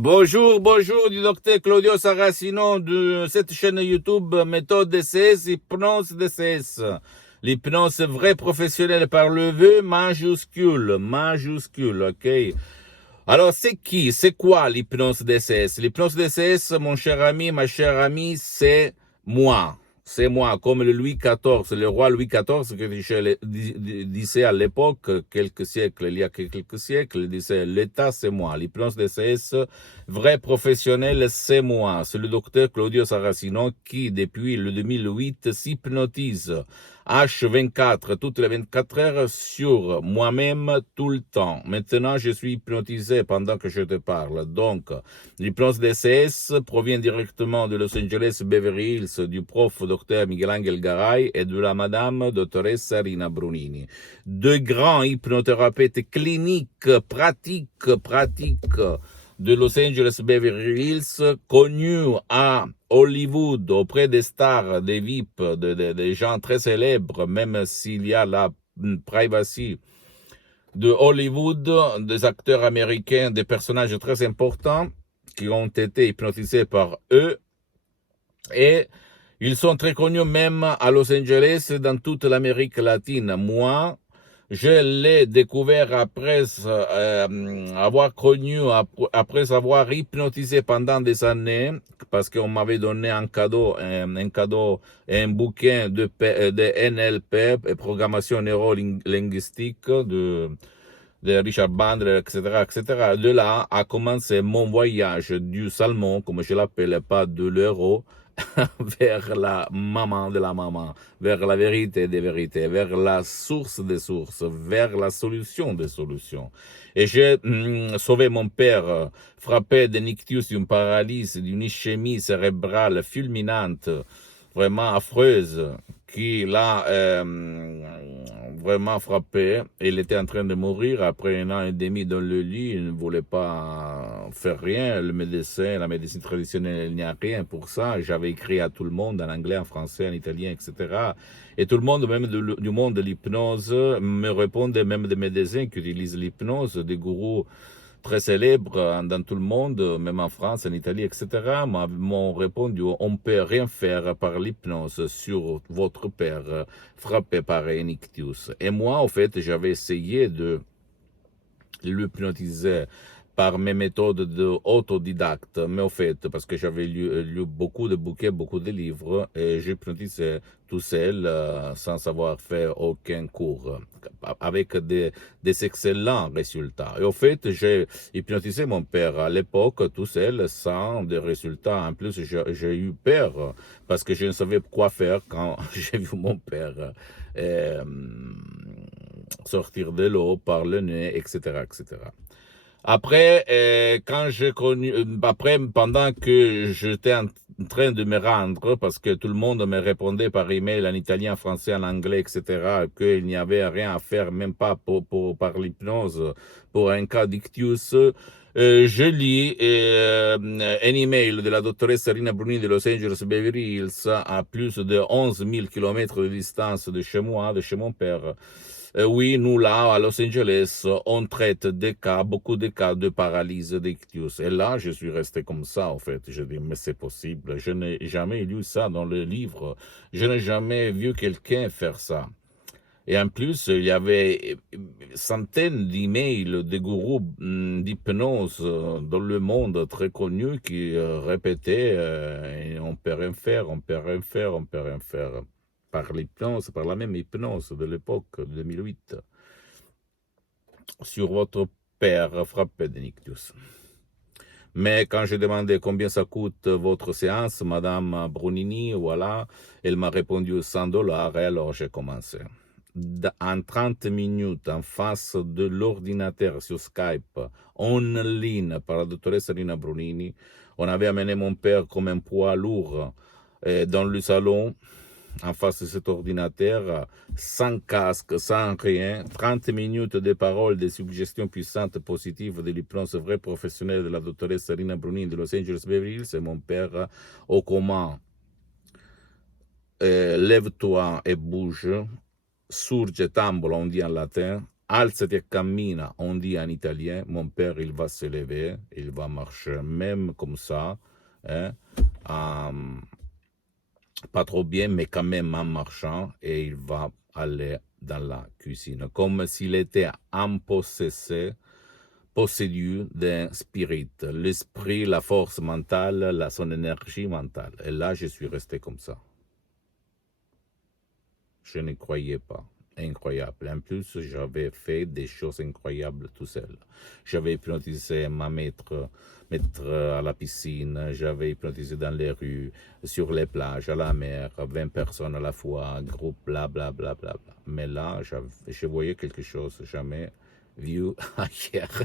Bonjour, bonjour du docteur Claudio Saracino de cette chaîne YouTube Méthode DCS, Hypnose DCS. L'hypnose vraie professionnelle par le V majuscule, ok. Alors c'est qui, c'est quoi l'hypnose DCS? L'hypnose DCS, mon cher ami, ma chère amie, c'est moi. C'est moi, comme le Louis XIV, le roi Louis XIV, que disait à l'époque, il y a quelques siècles, il disait, l'État, c'est moi. L'hypnose DCS, vrai professionnel, c'est moi. C'est le docteur Claudio Saracino qui, depuis le 2008, s'hypnotise. H24, toutes les 24 heures sur moi-même tout le temps. Maintenant, je suis hypnotisé pendant que je te parle. Donc, l'hypnose DCS provient directement de Los Angeles Beverly Hills du prof Dr Miguel Angel Garay et de la madame dottoressa Rina Brunini. Deux grands hypnothérapeutes cliniques, pratiques de Los Angeles Beverly Hills, connus à Hollywood auprès des stars, des VIP, des gens très célèbres, même s'il y a la privacy de Hollywood, des acteurs américains, des personnages très importants qui ont été hypnotisés par eux. Et ils sont très connus même à Los Angeles, dans toute l'Amérique latine. Moi, je l'ai découvert après avoir connu, après avoir hypnotisé pendant des années, parce qu'on m'avait donné un cadeau, un bouquin de NLP, programmation neuro-linguistique de Richard Bandler, etc., etc. De là a commencé mon voyage du salmon, comme je l'appelle, pas de l'euro, vers la maman de la maman, vers la vérité des vérités, vers la source des sources, vers la solution des solutions. Et j'ai sauvé mon père, frappé d'un ictus, d'une paralysie, d'une ischémie cérébrale fulminante, vraiment affreuse, qui l'a vraiment frappé. Il était en train de mourir après 1 an et demi dans le lit. Il ne voulait pas faire rien. Le médecin, la médecine traditionnelle, il n'y a rien pour ça. J'avais écrit à tout le monde en anglais, en français, en italien, etc. Et tout le monde, même du monde de l'hypnose, me répondait, même des médecins qui utilisent l'hypnose, des gourous très célèbres dans tout le monde, même en France, en Italie, etc., m'ont répondu, on ne peut rien faire par l'hypnose sur votre père frappé par un ictus. Et moi, en fait, j'avais essayé de l'hypnotiser par mes méthodes d'autodidacte, mais au fait, parce que j'avais lu beaucoup de bouquins, beaucoup de livres, et j'hypnotisais tout seul, sans avoir fait aucun cours, avec des excellents résultats. Et au fait, j'ai hypnotisé mon père à l'époque tout seul, sans des résultats. En plus, j'ai eu peur, parce que je ne savais quoi faire quand j'ai vu mon père sortir de l'eau par le nez, etc., etc. Après, pendant que j'étais en train de me rendre, parce que tout le monde me répondait par email en italien, en français, en anglais, etc., qu'il n'y avait rien à faire, même pas par l'hypnose, pour un cas d'ictus, je lis un email de la dottoressa Rina Bruni de Los Angeles Beverly Hills, à plus de 11 000 kilomètres de distance de chez moi, de chez mon père. Oui, nous là, à Los Angeles, on traite des cas, beaucoup de cas de paralysie d'ictus. Et là, je suis resté comme ça, en fait. Je dis, mais c'est possible. Je n'ai jamais lu ça dans le livre. Je n'ai jamais vu quelqu'un faire ça. Et en plus, il y avait centaines d'emails de gourous d'hypnose dans le monde très connus qui répétaient on peut rien faire, on peut rien faire, on peut rien faire. Par l'hypnose, par la même hypnose de l'époque, de 2008, sur votre père frappé de nictus. Mais quand j'ai demandé combien ça coûte votre séance, Madame Brunini, voilà, elle m'a répondu 100 dollars et alors j'ai commencé. En 30 minutes, en face de l'ordinateur sur Skype, en ligne par la dottoressa Rina Brunini, on avait amené mon père comme un poids lourd dans le salon, en face de cet ordinateur, sans casque, sans rien, 30 minutes de paroles, de suggestions puissantes, positives, de l'hypnose vraie professionnelle de la doctoresse Rina Brunini de Los Angeles Beverly Hills, et mon père au comment. Lève-toi et bouge, surge, tambula, on dit en latin, alzati e cammina, on dit en italien. Mon père, il va se lever, il va marcher même comme ça, hein, pas trop bien, mais quand même en marchant, et il va aller dans la cuisine, comme s'il était possédé d'un spirit, l'esprit, la force mentale, son énergie mentale. Et là, je suis resté comme ça. Je ne croyais pas. Incroyable. En plus, j'avais fait des choses incroyables tout seul. J'avais hypnotisé ma maître à la piscine, j'avais hypnotisé dans les rues, sur les plages, à la mer, 20 personnes à la fois, groupe, bla bla bla bla bla. Mais là, je voyais quelque chose jamais vu ailleurs.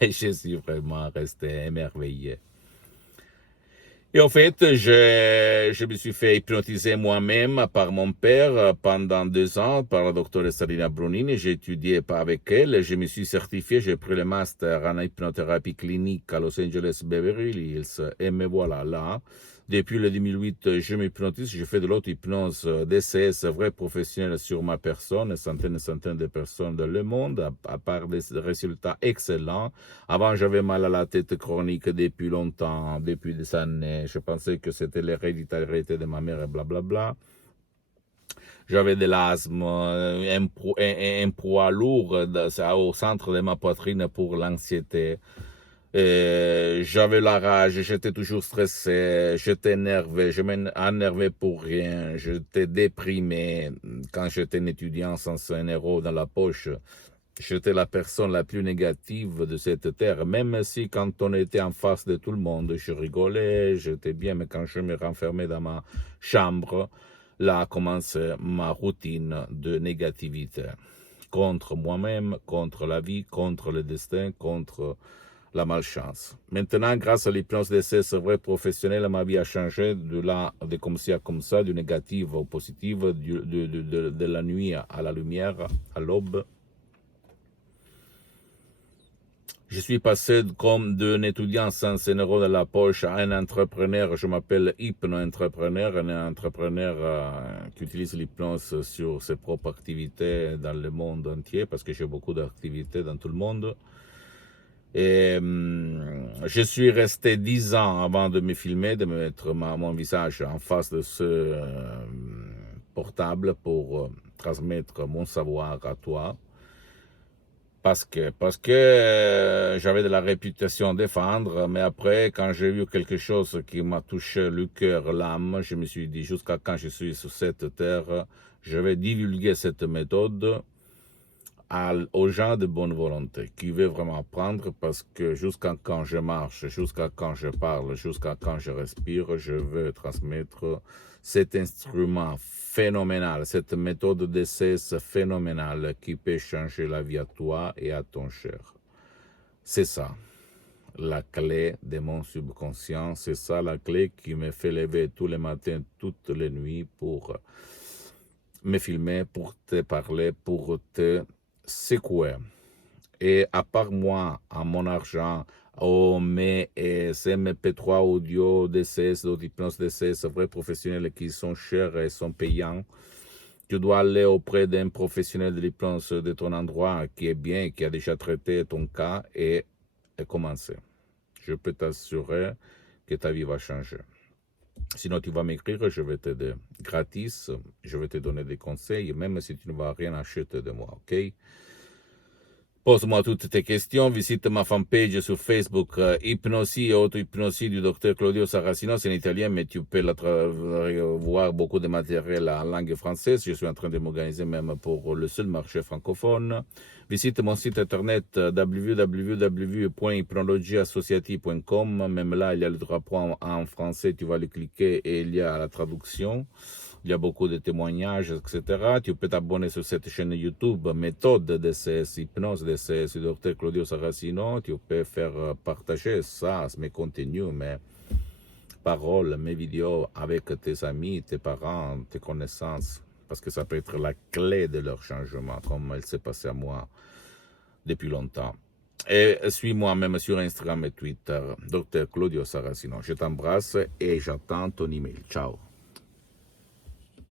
Et je suis vraiment resté émerveillé. Et en fait, je me suis fait hypnotiser moi-même par mon père pendant 2 ans, par la docteure Salina Brunini. J'ai étudié avec elle, je me suis certifié, j'ai pris le master en hypnothérapie clinique à Los Angeles Beverly Hills. Et me voilà là. Depuis le 2008, je m'hypnotise, je fais de l'auto-hypnose DCS, vrai professionnel sur ma personne, centaines et centaines de personnes dans le monde, à part des résultats excellents. Avant, j'avais mal à la tête chronique depuis longtemps, depuis des années. Je pensais que c'était l'hérédité de ma mère et blablabla. J'avais de l'asthme, un poids lourd au centre de ma poitrine pour l'anxiété. J'avais la rage, j'étais toujours stressé, j'étais énervé, je m'énervais pour rien, j'étais déprimé. Quand j'étais un étudiant sans un euro dans la poche, j'étais la personne la plus négative de cette terre, même si quand on était en face de tout le monde, je rigolais, j'étais bien, mais quand je me renfermais dans ma chambre, là commençait ma routine de négativité contre moi-même, contre la vie, contre le destin, contre la malchance. Maintenant, grâce à l'hypnose DCS vrai professionnel, ma vie a changé de comme ci à comme ça, du négatif au positif, de la nuit à la lumière, à l'aube. Je suis passé comme d'un étudiant sans un euro dans la poche à un entrepreneur. Je m'appelle hypno-entrepreneur, un entrepreneur qui utilise l'hypnose sur ses propres activités dans le monde entier, parce que j'ai beaucoup d'activités dans tout le monde. Et je suis resté 10 ans avant de me filmer, de mettre mon visage en face de ce portable pour transmettre mon savoir à toi. Parce que j'avais de la réputation à défendre, mais après, quand j'ai vu quelque chose qui m'a touché le cœur, l'âme, je me suis dit, jusqu'à quand je suis sur cette terre, je vais divulguer cette méthode aux gens de bonne volonté, qui veulent vraiment apprendre, parce que jusqu'à quand je marche, jusqu'à quand je parle, jusqu'à quand je respire, je veux transmettre cet instrument phénoménal, cette méthode d'essai phénoménale qui peut changer la vie à toi et à ton cher. C'est ça, la clé de mon subconscient, c'est ça la clé qui me fait lever tous les matins, toutes les nuits pour me filmer, pour te parler, pour te secouer. Et à part moi, à mon argent, mes MP3 audio DCS, d'hypnose DCS, vrais professionnels qui sont chers et sont payants, tu dois aller auprès d'un professionnel de l'hypnose de ton endroit qui est bien, qui a déjà traité ton cas et commencer. Je peux t'assurer que ta vie va changer. Sinon, tu vas m'écrire, je vais t'aider gratis, je vais te donner des conseils, même si tu ne vas rien acheter de moi, ok? Pose-moi toutes tes questions, visite ma fanpage sur Facebook, Hypnosie et auto-hypnosie du docteur Claudio Saracino, c'est en italien, mais tu peux voir beaucoup de matériel en langue française. Je suis en train de m'organiser même pour le seul marché francophone. Visite mon site internet www.hypnologieassociative.com. Même là, il y a le 3 points en français, tu vas le cliquer et il y a la traduction. Il y a beaucoup de témoignages, etc. Tu peux t'abonner sur cette chaîne YouTube, méthode DCS, hypnose DCS, Dr Claudio Saracino. Tu peux faire partager ça, mes contenus, mes paroles, mes vidéos avec tes amis, tes parents, tes connaissances. Parce que ça peut être la clé de leur changement, comme il s'est passé à moi depuis longtemps. Et suis-moi même sur Instagram et Twitter, Dr Claudio Saracino. Je t'embrasse et j'attends ton email. Ciao.